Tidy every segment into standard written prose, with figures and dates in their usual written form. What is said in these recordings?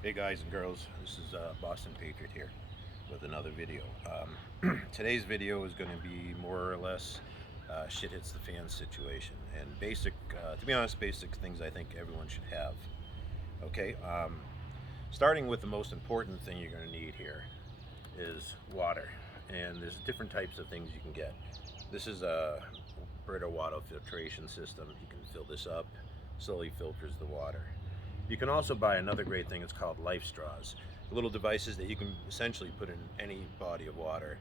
Hey guys and girls, this is Boston Patriot here with another video. Today's video is going to be more or less shit hits the fan situation and basic, to be honest, basic things I think everyone should have. Okay, starting with the most important thing you're going to need here is water, and there's different types of things you can get. This is a Brita water filtration system. You can fill this up, slowly filters the water. You can also buy another great thing. It's called life straws, little devices that you can essentially put in any body of water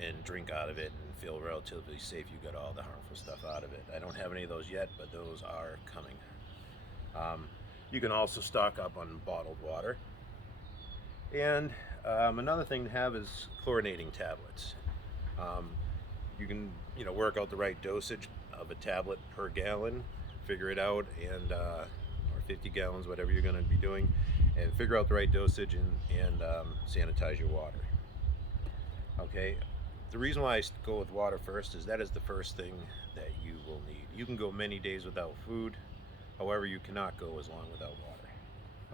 and drink out of it and feel relatively safe. You got all the harmful stuff out of it. I don't have any of those yet, but those are coming. You can also stock up on bottled water, and another thing to have is chlorinating tablets. um, you can work out the right dosage of a tablet per gallon, figure it out, and or 50 gallons, whatever you're going to be doing, and figure out the right dosage and sanitize your water. Okay, the reason why I go with water first is that is the first thing that you will need. You can go many days without food, however you cannot go as long without water.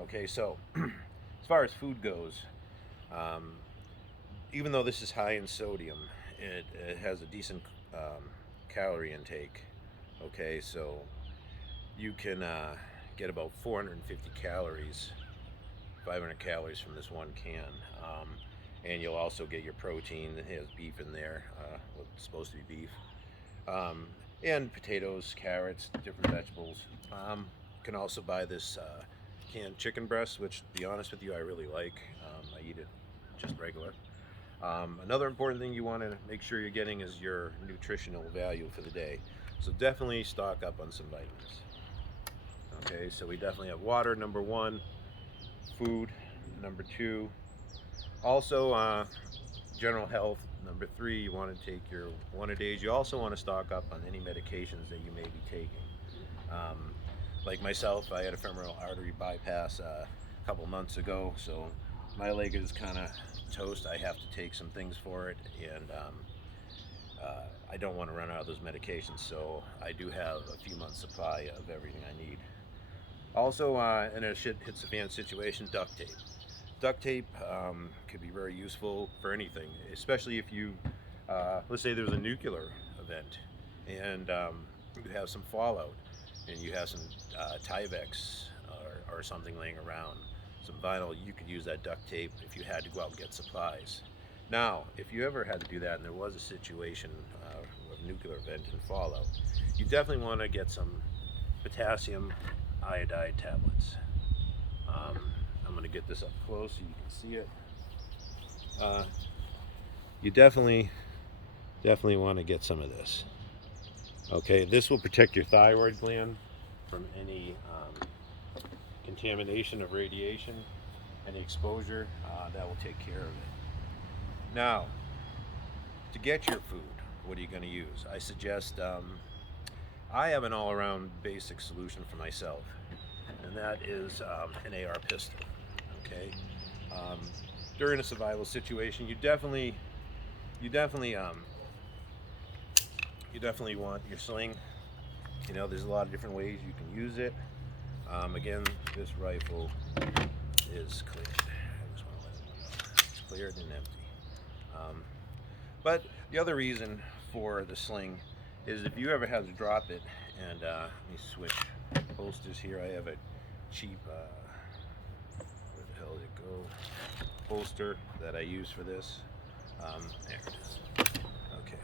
Okay, so as far as food goes, um, even though this is high in sodium, it has a decent calorie intake. Okay, so you can get about 450 calories, 500 calories from this one can. And you'll also get your protein. It has beef in there, what's supposed to be beef, and potatoes, carrots, different vegetables. You can also buy this canned chicken breast, which, to be honest with you, I really like. I eat it just regular. Another important thing you want to make sure you're getting is your nutritional value for the day. So definitely stock up on some vitamins. Okay, so we definitely have water, number one, food, number two. Also, general health, number three. You want to take your one-a-days. You also want to stock up on any medications that you may be taking. Like myself, I had a femoral artery bypass a couple months ago, so my leg is kind of toast. I have to take some things for it, and I don't want to run out of those medications, so I do have a few months supply of everything I need. Also, in a shit hits the fan situation, duct tape. Duct tape could be very useful for anything, especially if you, let's say there's a nuclear event and you have some fallout and you have some Tyvek or something laying around, some vinyl. You could use that duct tape if you had to go out and get supplies. Now, if you ever had to do that and there was a situation of nuclear event and fallout, you definitely want to get some potassium iodide tablets. I'm going to get this up close so you can see it. You definitely want to get some of this. Okay, this will protect your thyroid gland from any contamination of radiation, any exposure. That will take care of it. Now, to get your food, what are you going to use? I suggest I have an all-around basic solution for myself, and that is an AR pistol. Okay, during a survival situation, you definitely want your sling. There's a lot of different ways you can use it. Again, this rifle is cleared. I just want to let everyone know it's cleared and empty. But the other reason for the sling is if you ever have to drop it, and let me switch holsters here. I have a cheap, where the hell did it go? Holster that I use for this. There it is. Okay.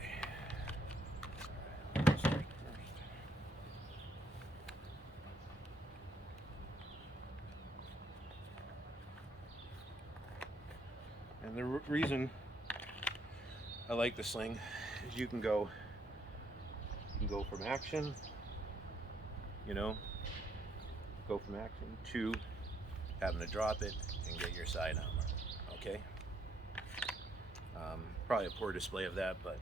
All right, let's start first. And the reason I like the sling is you can go from action, go from action to having to drop it and get your side armor. Okay. Probably a poor display of that, but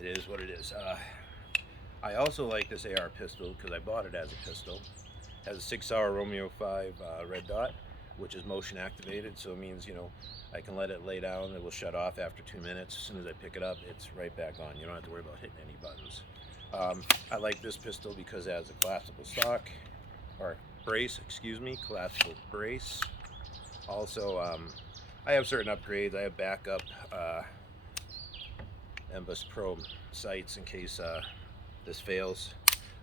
it is what it is. I also like this AR pistol because I bought it as a pistol. It has a 6-hour Romeo 5 red dot, which is motion activated, so it means I can let it lay down. It will shut off after 2 minutes. As soon as I pick it up, it's right back on. You don't have to worry about hitting any buttons. I like this pistol because it has a collapsible stock, or brace, excuse me, collapsible brace. Also, I have certain upgrades. I have backup Embus Pro sights in case this fails.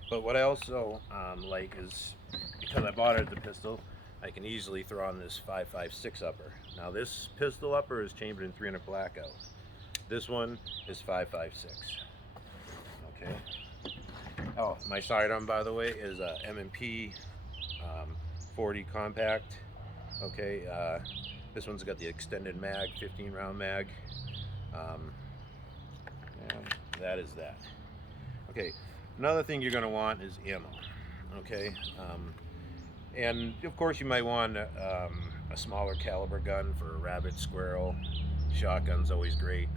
But what I also like is, because I bought it as a pistol, I can easily throw on this 5.56 upper. Now this pistol upper is chambered in 300 blackout. This one is 5.56. Okay. Oh, my sidearm, by the way, is a M&P 40 compact. Okay. This one's got the extended mag, 15 round mag. And that is that. Okay. Another thing you're going to want is ammo. Okay. And of course you might want a smaller caliber gun for a rabbit, squirrel. Shotgun's always great.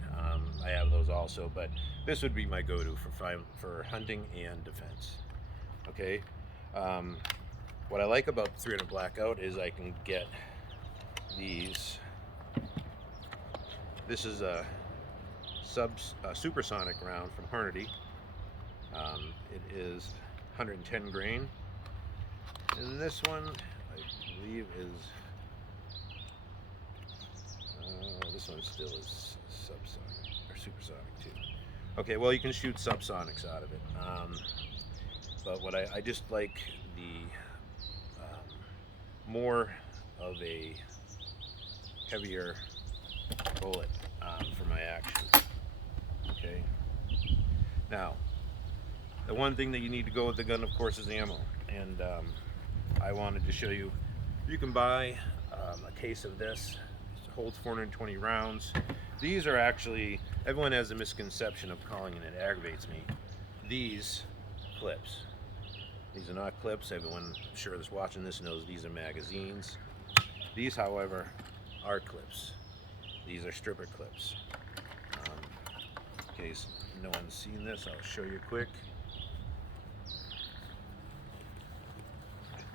I have those also, but this would be my go-to for hunting and defense. Okay. What I like about 300 blackout is I can get these. This is a supersonic round from Hornady. It is 110 grain. And this one, I believe, is this one still is subsonic or supersonic too. Okay, well you can shoot subsonics out of it, but what I just like the more of a heavier bullet for my action. Okay. Now, the one thing that you need to go with the gun, of course, is ammo, and I wanted to show you. You can buy a case of this. It holds 420 rounds. These are actually, everyone has a misconception of calling it, and it aggravates me. These clips. These are not clips. Everyone, I'm sure, that's watching this knows these are magazines. These, however, are clips. These are stripper clips. In case no one's seen this, I'll show you quick.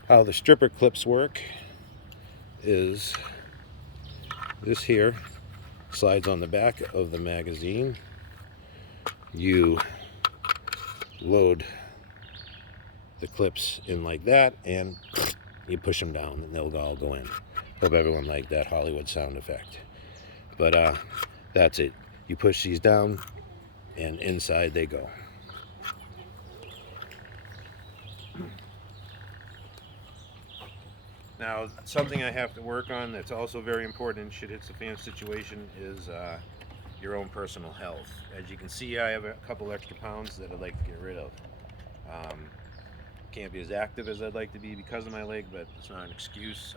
How the stripper clips work is this here slides on the back of the magazine. You load the clips in like that and you push them down and they'll all go in. Hope everyone liked that Hollywood sound effect. But that's it. You push these down and inside they go. Now, something I have to work on that's also very important in shit hits the fan situation is your own personal health. As you can see, I have a couple extra pounds that I'd like to get rid of. Can't be as active as I'd like to be because of my leg, but it's not an excuse.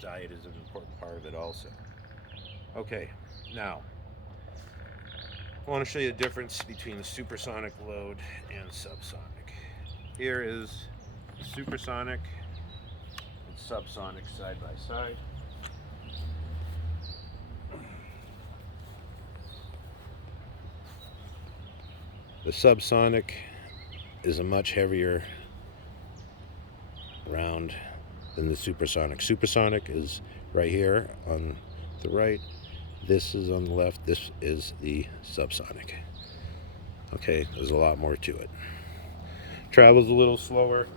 Diet is an important part of it also. Okay, now I want to show you the difference between the supersonic load and subsonic. Here is supersonic and subsonic side by side. The subsonic is a much heavier round than the supersonic. Supersonic is right here on the right. This is on the left. This is the subsonic. Okay, there's a lot more to it. Travels a little slower.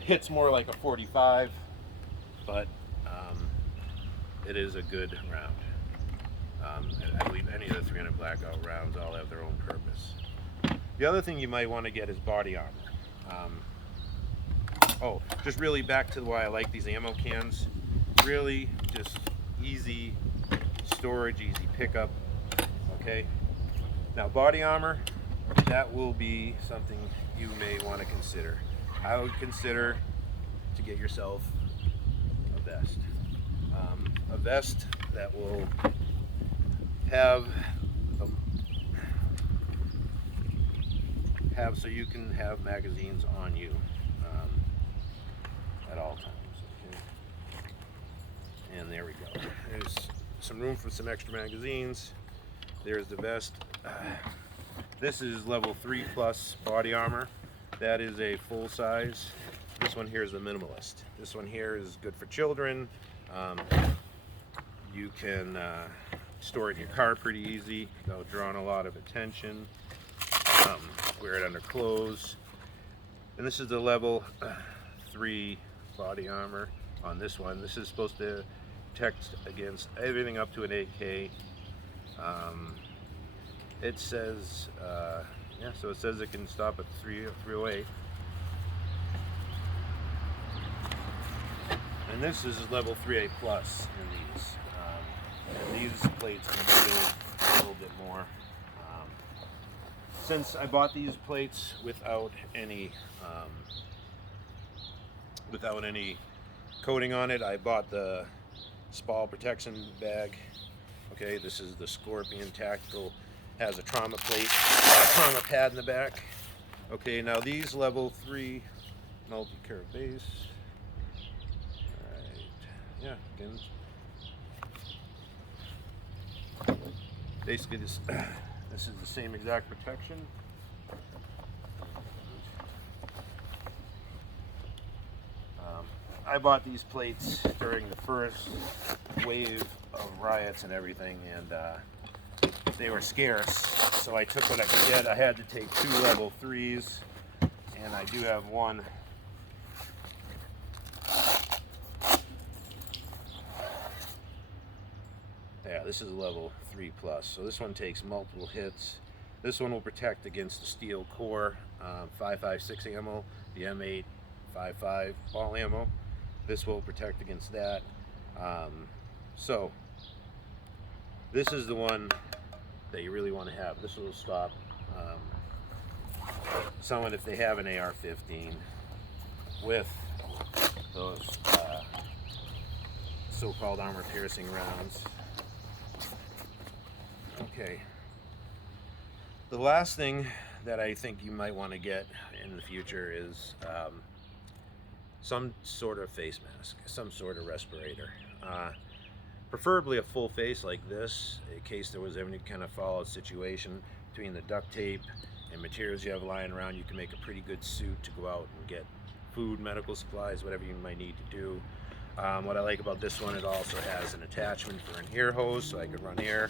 Hits more like a 45, but it is a good round. I believe any of the 300 blackout rounds all have their own purpose. The other thing you might want to get is body armor. Oh, just really back to why I like these ammo cans. Really just easy storage, easy pickup. Okay. Now body armor, that will be something you may want to consider. I would consider to get yourself a vest. A vest that will have so you can have magazines on you at all times. Okay. And there we go. There's some room for some extra magazines. There's the vest. This is level 3 plus body armor. That is a full size. This one here is the minimalist. This one here is good for children. You can store it in your car pretty easy without drawing a lot of attention. Wear it under clothes. And this is the level 3 body armor. on this one. This is supposed to protect against everything up to an 8K. It says, yeah, so it says it can stop at 308. And this is level 3A plus in these. And these plates can be a little bit more. Since I bought these plates without any coating on it, I bought the spall protection bag. Okay, this is the Scorpion Tactical. Has a trauma plate, a trauma pad in the back. Okay, now these level 3 multi-curve base. Alright, yeah, again. Basically this is the same exact protection. I bought these plates during the first wave of riots and everything, and they were scarce, so I took what I could get. I had to take 2 level 3s, and I do have one. Yeah, this is a level 3 plus, so this one takes multiple hits. This one will protect against the steel core 5.56 ammo, the M8 5.5 ball ammo. This will protect against that. So this is the one that you really want to have. This will stop someone if they have an AR-15 with those so-called armor-piercing rounds. Okay. The last thing that I think you might want to get in the future is some sort of face mask, some sort of respirator. Preferably a full face like this, in case there was any kind of fallout situation. Between the duct tape and materials you have lying around, you can make a pretty good suit to go out and get food, medical supplies, whatever you might need to do. What I like about this one, it also has an attachment for an ear hose, so I could run air.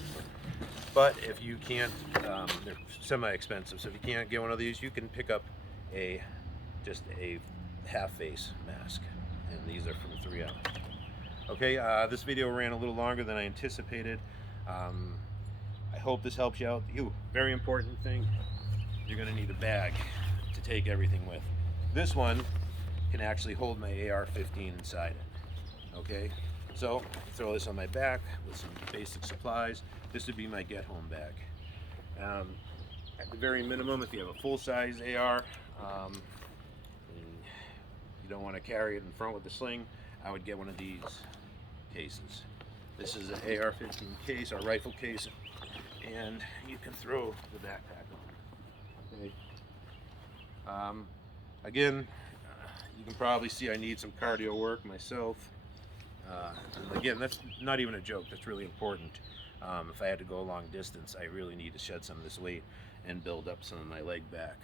But if you can't, they're semi-expensive, so if you can't get one of these, you can pick up just a half face mask, and these are from 3M. Okay, this video ran a little longer than I anticipated. I hope this helps you out. Very important thing, you're going to need a bag to take everything with. This one can actually hold my AR-15 inside it. Okay, so throw this on my back with some basic supplies. This would be my get-home bag. At the very minimum, if you have a full-size AR, and you don't want to carry it in front with the sling, I would get one of these cases. This is an AR-15 case, or rifle case, and you can throw the backpack on. Okay. Again, you can probably see I need some cardio work myself. And again, that's not even a joke, that's really important. If I had to go a long distance, I really need to shed some of this weight and build up some of my leg back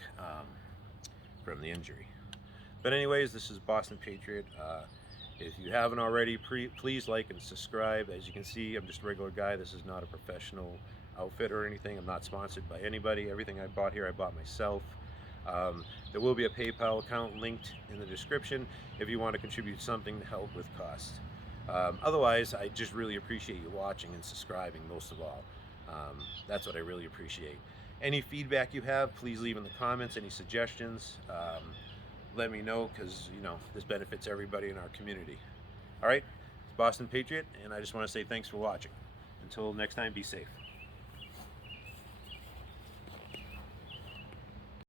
from the injury. But anyways, this is Boston Patriot. If you haven't already, please like and subscribe. As you can see, I'm just a regular guy. This is not a professional outfit or anything. I'm not sponsored by anybody. Everything I bought here, I bought myself. There will be a PayPal account linked in the description if you want to contribute something to help with costs. Otherwise, I just really appreciate you watching and subscribing most of all. That's what I really appreciate. Any feedback you have, please leave in the comments. Any suggestions, let me know, because this benefits everybody in our community. All right, it's Boston Patriot, and I just want to say thanks for watching. Until next time, be safe.